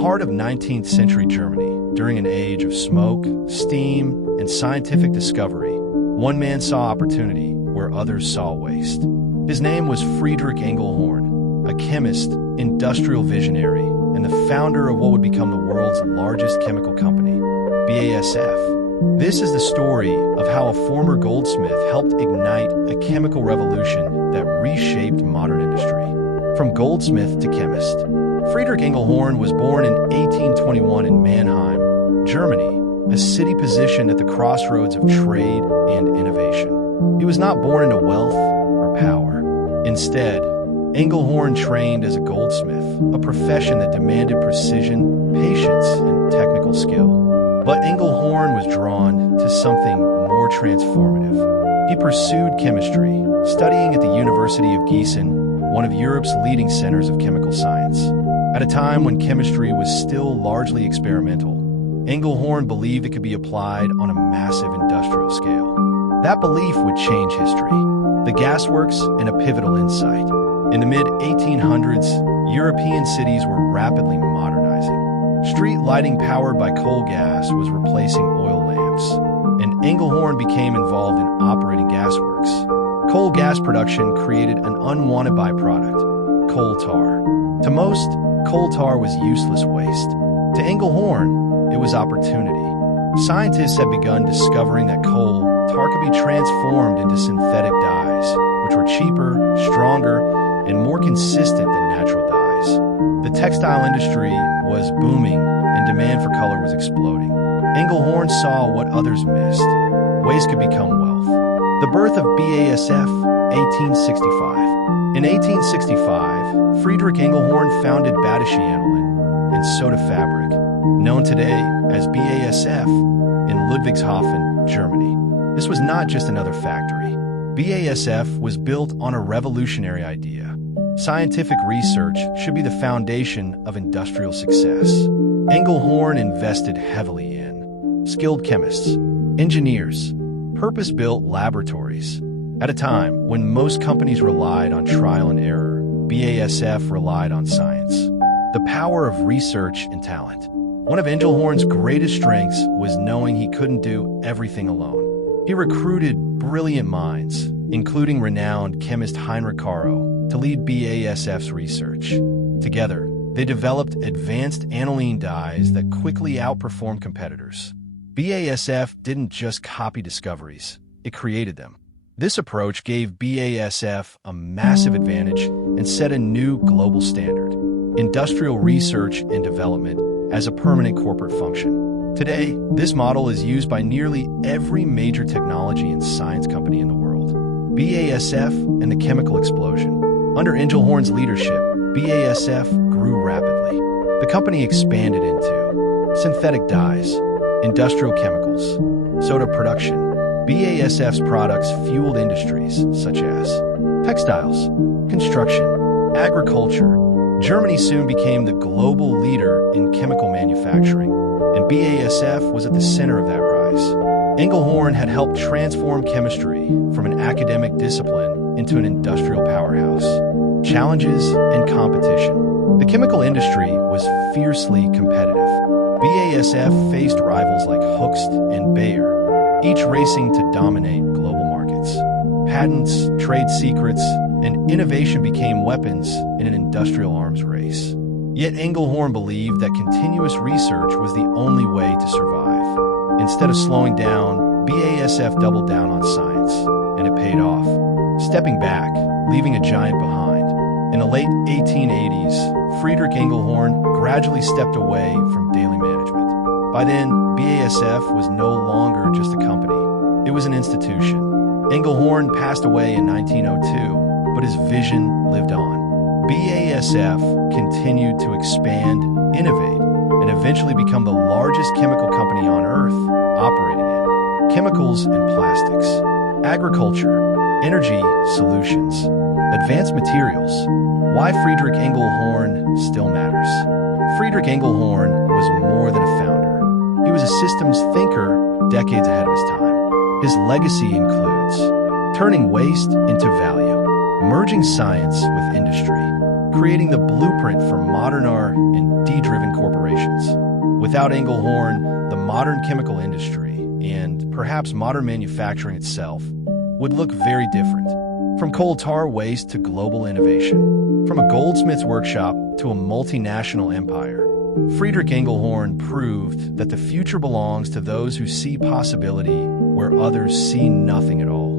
heart of 19th century Germany, during an age of smoke, steam, and scientific discovery, one man saw opportunity where others saw waste. His name was Friedrich Engelhorn, a chemist, industrial visionary, and the founder of what would become the world's largest chemical company, BASF. This is the story of how a former goldsmith helped ignite a chemical revolution that reshaped modern industry. From goldsmith to chemist, Friedrich Engelhorn was born in 1821 in Mannheim, Germany, a city positioned at the crossroads of trade and innovation. He was not born into wealth or power. Instead, Engelhorn trained as a goldsmith, a profession that demanded precision, patience, and technical skill. But Engelhorn was drawn to something more transformative. He pursued chemistry, studying at the University of Gießen, one of Europe's leading centers of chemical science. At a time when chemistry was still largely experimental, Engelhorn believed it could be applied on a massive industrial scale. That belief would change history. The gasworks and a pivotal insight. In the mid-1800s, European cities were rapidly modernizing. Street lighting powered by coal gas was replacing oil lamps, and Engelhorn became involved in operating gasworks. Coal gas production created an unwanted byproduct, coal tar. To most, coal tar was useless waste. To Engelhorn, it was opportunity. Scientists had begun discovering that coal tar could be transformed into synthetic dyes, which were cheaper, stronger, and more consistent than natural dyes. The textile industry was booming, and demand for color was exploding. Engelhorn saw what others missed. Waste could become wealth. The birth of BASF, 1865. In 1865, Friedrich Engelhorn founded Badische and Soda Fabric, known today as BASF, in Ludwigshafen, Germany. This was not just another factory. BASF was built on a revolutionary idea. Scientific research should be the foundation of industrial success. Engelhorn invested heavily in skilled chemists, engineers, purpose-built laboratories. At a time when most companies relied on trial and error, BASF relied on science. The power of research and talent. One of Engelhorn's greatest strengths was knowing he couldn't do everything alone. He recruited brilliant minds, including renowned chemist Heinrich Caro, to lead BASF's research. Together, they developed advanced aniline dyes that quickly outperformed competitors. BASF didn't just copy discoveries, it created them. This approach gave BASF a massive advantage and set a new global standard: industrial research and development as a permanent corporate function. Today, this model is used by nearly every major technology and science company in the world. BASF and the chemical explosion. Under Engelhorn's leadership, BASF grew rapidly. The company expanded into synthetic dyes, industrial chemicals, soda production. BASF's products fueled industries such as textiles, construction, agriculture. Germany soon became the global leader in chemical manufacturing, and BASF was at the center of that rise. Engelhorn had helped transform chemistry from an academic discipline into an industrial powerhouse. Challenges and competition. The chemical industry was fiercely competitive. BASF faced rivals like Hoechst and Bayer, each racing to dominate global markets. Patents, trade secrets, and innovation became weapons in an industrial arms race. Yet Engelhorn believed that continuous research was the only way to survive. Instead of slowing down, BASF doubled down on science, and it paid off, stepping back, leaving a giant behind. In the late 1880s, Friedrich Engelhorn gradually stepped away from daily management. By then, BASF was no longer just a company, it was an institution. Engelhorn passed away in 1902, but his vision lived on. BASF continued to expand, innovate, and eventually become the largest chemical company on Earth, operating in chemicals and plastics, agriculture, energy solutions, advanced materials. Why Friedrich Engelhorn still matters. Friedrich Engelhorn was more than a founder. He was a systems thinker decades ahead of his time. His legacy includes turning waste into value, merging science with industry, creating the blueprint for modern R and D-driven corporations. Without Engelhorn, the modern chemical industry, and perhaps modern manufacturing itself, would look very different. From coal tar waste to global innovation, from a goldsmith's workshop to a multinational empire, Friedrich Engelhorn proved that the future belongs to those who see possibility where others see nothing at all.